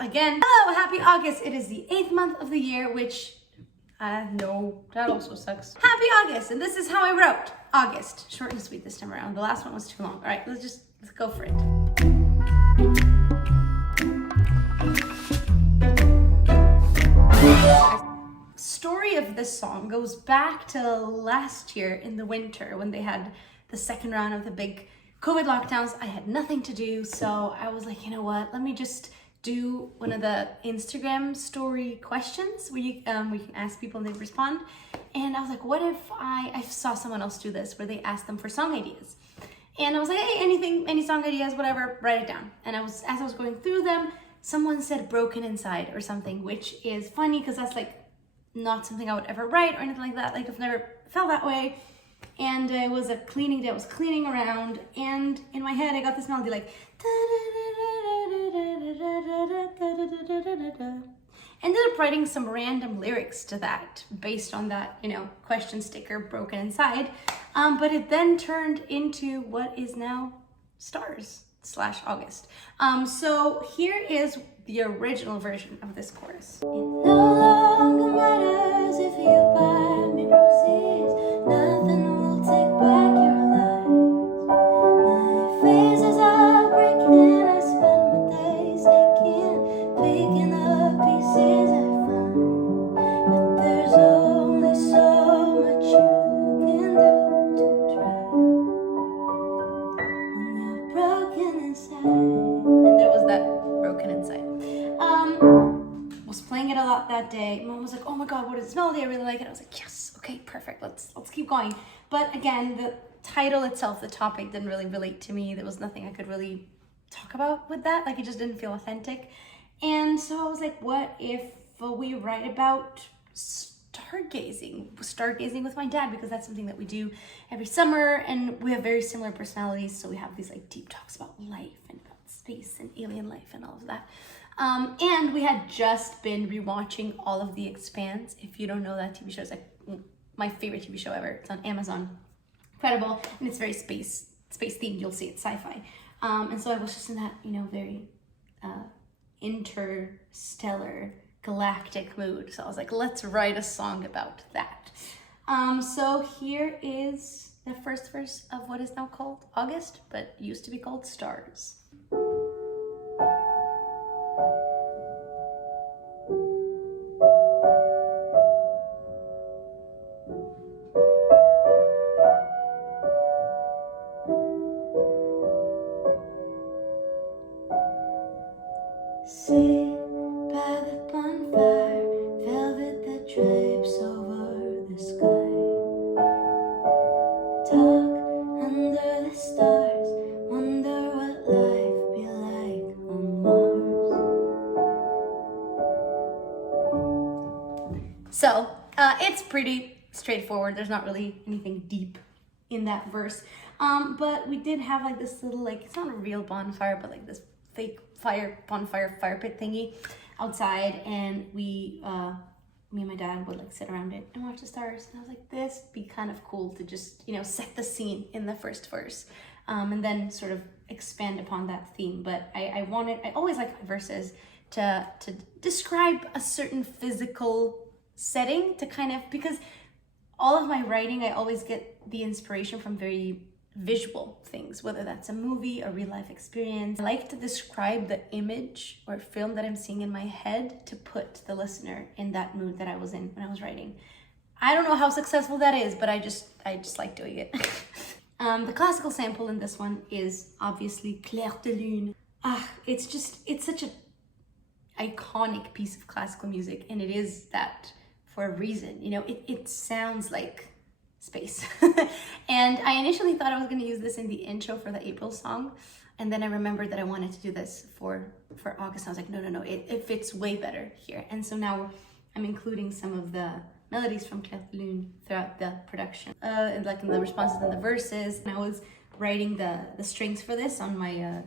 again. Hello, happy August. It is the 8th month of the year, which, no, that also sucks. Happy August, and this is how I wrote August. Short and sweet this time around. The last one was too long. All right, let's go for it. Story of this song goes back to last year in the winter when they had the second round of the big COVID lockdowns. I had nothing to do, so I was like, you know what, let me just do one of the Instagram story questions where we can ask people and they respond. And I was like, what if I saw someone else do this where they asked them for song ideas. And I was like, hey, any song ideas, whatever, write it down. And as I was going through them, someone said broken inside or something, which is funny because that's like not something I would ever write or anything like that. Like I've never felt that way. And it was a cleaning day. I was cleaning around, and in my head I got this melody like ended up writing some random lyrics to that based on that, you know, question sticker broken inside. But it then turned into what is now Stars/August. So here is the original version of this chorus. It no longer matters if you buy me roses, nothing will take back your life. My phases are breaking, I spend my days picking up pieces I find. But there's only so much you can do to try when you're broken inside. And there was that broken inside. Was playing it a lot that day. Mom was like, oh my god, what is this melody? I really like it. I was like, yes, okay, perfect, let's keep going. But again, the title itself, the topic, didn't really relate to me. There was nothing I could really talk about with that. Like, it just didn't feel authentic. And so I was like, what if we write about stargazing with my dad, because that's something that we do every summer, and we have very similar personalities, so we have these like deep talks about life and about space and alien life and all of that. And we had just been rewatching all of The Expanse. If you don't know that TV show, it's like my favorite TV show ever. It's on Amazon. Incredible, and it's very space themed. You'll see it's sci-fi. And so I was just in that, you know, very interstellar galactic mood. So I was like, let's write a song about that. So here is the first verse of what is now called August, but used to be called Stars. Sit by the bonfire, velvet that drapes over the sky. Talk under the stars, wonder what life be like on Mars. So, it's pretty straightforward. There's not really anything deep in that verse. But we did have like this little, like, it's not a real bonfire, but like this fake bonfire fire pit thingy outside, and me and my dad would like sit around it and watch the stars. And I was like, this would be kind of cool to just, you know, set the scene in the first verse, and then sort of expand upon that theme. But I always like verses to describe a certain physical setting, to kind of, because all of my writing, I always get the inspiration from very visual things, whether that's a movie or real life experience. I like to describe the image or film that I'm seeing in my head to put the listener in that mood that I was in when I was writing. I don't know how successful that is, but I just like doing it. The classical sample in this one is obviously Clair de Lune. It's such an iconic piece of classical music, and it is that for a reason. You know, it sounds like space. And I initially thought I was going to use this in the intro for the April song, and then I remembered that I wanted to do this for August. I was like, no, it fits way better here. And so now I'm including some of the melodies from Clair de Lune throughout the production, and like in the responses and the verses. And I was writing the strings for this on my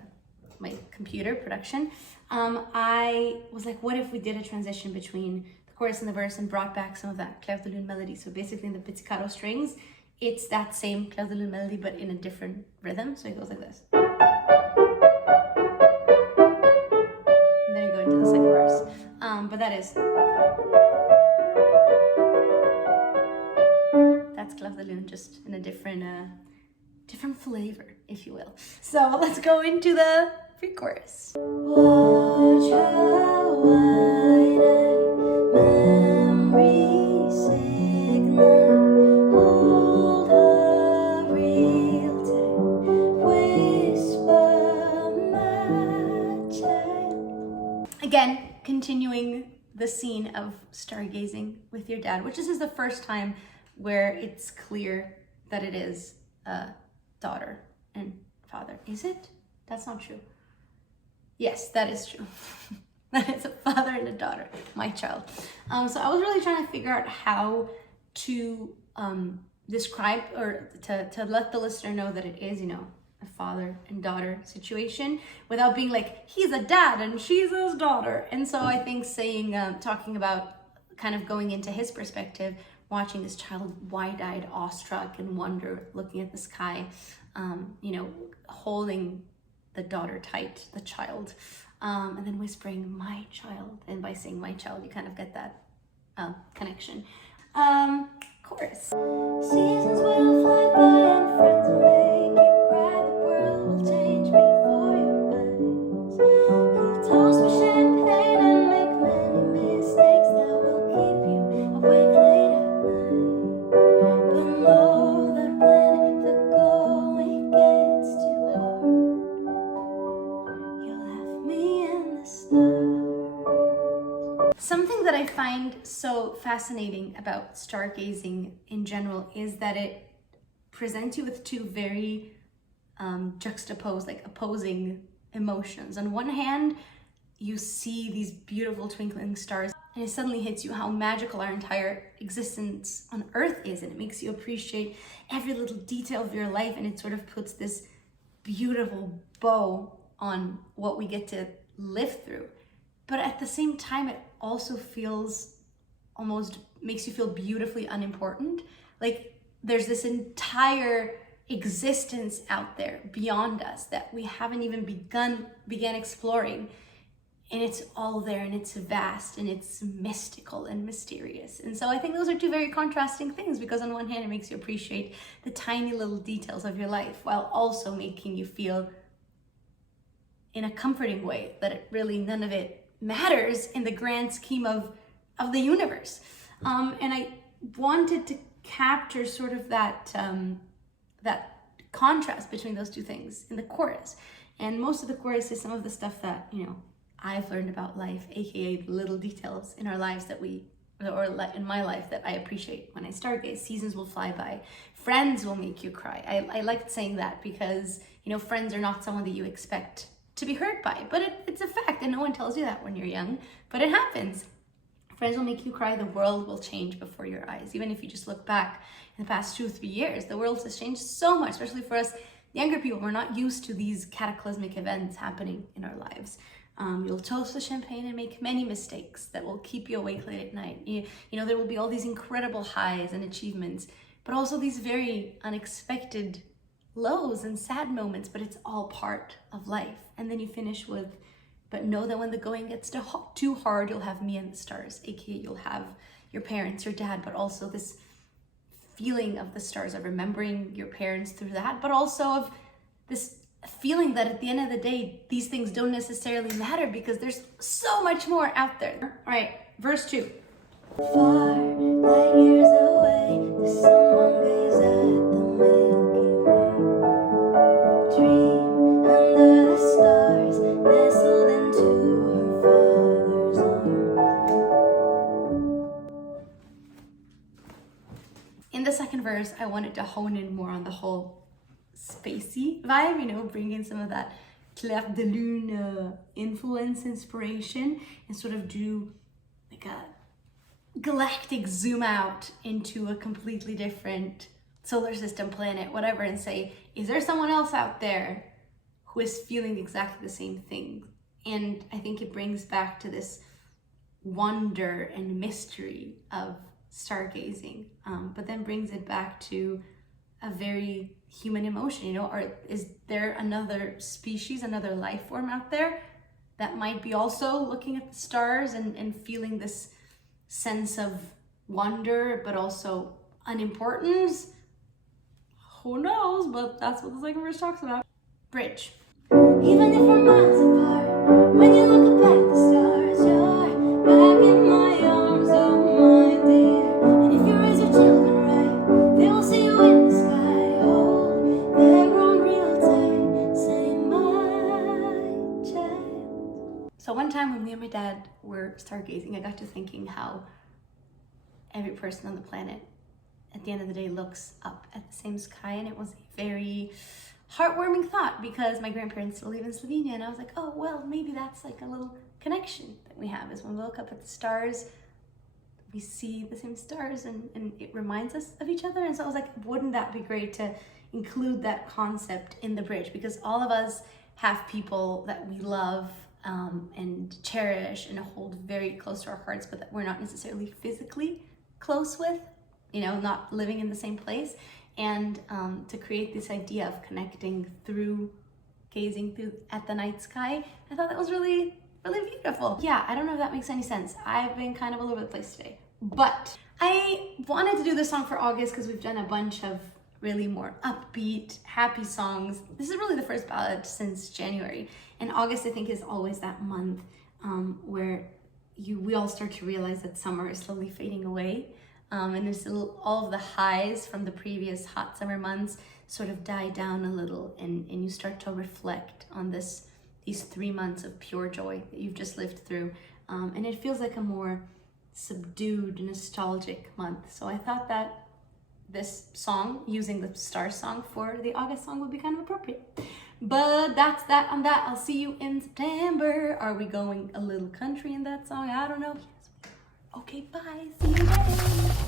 my computer production. I was like, what if we did a transition between the chorus and the verse and brought back some of that Clair de Lune melody? So basically in the pizzicato strings, it's that same Clair de Lune melody, but in a different rhythm. So it goes like this. And then you go into the second verse. But that's Clav de Lune, just in a different flavor, if you will. So let's go into the pre-chorus. Watch how memories ignite, hold a real time, whisper my child. Again, continuing the scene of stargazing with your dad, which this is the first time where it's clear that it is a daughter and father. Is it? That's not true. Yes, that is true. That is a father and a daughter, my child. So I was really trying to figure out how to describe or to let the listener know that it is, you know, a father and daughter situation without being like, he's a dad and she's his daughter. And so I think saying, talking about kind of going into his perspective, watching this child wide-eyed, awestruck and wonder, looking at the sky, you know, holding the daughter tight, the child, and then whispering, my child. And by saying my child, you kind of get that connection. Chorus. Seasons will fly by and friends will make you cry. The world will change before your eyes. You'll toast with champagne and make many mistakes that will keep you awake late at night. But know that when the going gets too hard, you'll have me in the stars. Something that I find so fascinating about stargazing in general is that it presents you with two very juxtaposed, like opposing emotions. On one hand, you see these beautiful twinkling stars and it suddenly hits you how magical our entire existence on Earth is, and it makes you appreciate every little detail of your life, and it sort of puts this beautiful bow on what we get to live through. But at the same time, it also feels, almost makes you feel beautifully unimportant. Like there's this entire existence out there beyond us that we haven't even began exploring. And it's all there, and it's vast, and it's mystical and mysterious. And so I think those are two very contrasting things, because on one hand, it makes you appreciate the tiny little details of your life, while also making you feel in a comforting way that it really, none of it matters in the grand scheme of the universe. And I wanted to capture sort of that contrast between those two things in the chorus. And most of the chorus is some of the stuff that, you know, I've learned about life, aka the little details in our lives that in my life that I appreciate when I stargaze. Seasons will fly by. Friends will make you cry. I liked saying that because, you know, friends are not someone that you expect to be hurt by, but it's a fact, and no one tells you that when you're young, but it happens. Friends will make you cry. The world will change before your eyes. Even if you just look back in the past 2 or 3 years, the world has changed so much, especially for us younger people. We're not used to these cataclysmic events happening in our lives. You'll toast the champagne and make many mistakes that will keep you awake late at night. You know, there will be all these incredible highs and achievements, but also these very unexpected lows and sad moments, but it's all part of life. And then you finish with, but know that when the going gets too hard, you'll have me and the stars, aka you'll have your parents, your dad, but also this feeling of the stars, of remembering your parents through that, but also of this feeling that at the end of the day, these things don't necessarily matter because there's so much more out there. All right, verse 2. Far, light years away, the someone gaze at the Milky Way. Dream under the stars, nestled into her father's arms. In the second verse, I wanted to hone in more on the whole spacey vibe, you know, bring in some of that Clair de Lune influence, inspiration, and sort of do like a galactic zoom out into a completely different solar system, planet, whatever, and say, is there someone else out there who is feeling exactly the same thing? And I think it brings back to this wonder and mystery of stargazing, but then brings it back to a very human emotion, you know, or is there another species, another life form out there that might be also looking at the stars and feeling this sense of wonder, but also unimportance. Who knows, but that's what the second verse talks about. Bridge. Even if we're miles apart, when you look up at the stars, you're back in my arms, oh my dear. And if you raise your children right, they will see you in the sky. Hold their grown real tight, say my child. So one time when me and my dad were stargazing, I got to thinking how every person on the planet at the end of the day looks up at the same sky, and it was a very heartwarming thought because my grandparents still live in Slovenia, and I was like, oh well, maybe that's like a little connection that we have, is when we look up at the stars, we see the same stars and it reminds us of each other. And so I was like, wouldn't that be great to include that concept in the bridge, because all of us have people that we love and cherish and hold very close to our hearts, but that we're not necessarily physically close with, you know, not living in the same place. And to create this idea of connecting through gazing through at the night sky, I thought that was really, really beautiful. Yeah, I don't know if that makes any sense. I've been kind of all over the place today, but I wanted to do this song for August because we've done a bunch of really more upbeat, happy songs. This is really the first ballad since January, and August I think is always that month where we all start to realize that summer is slowly fading away. And there's all of the highs from the previous hot summer months sort of die down a little, and you start to reflect on these 3 months of pure joy that you've just lived through. And it feels like a more subdued, nostalgic month. So I thought that this song, using the star song for the August song, would be kind of appropriate. But that's that on that. I'll see you in September. Are we going a little country in that song? I don't know. Okay, bye. See you then.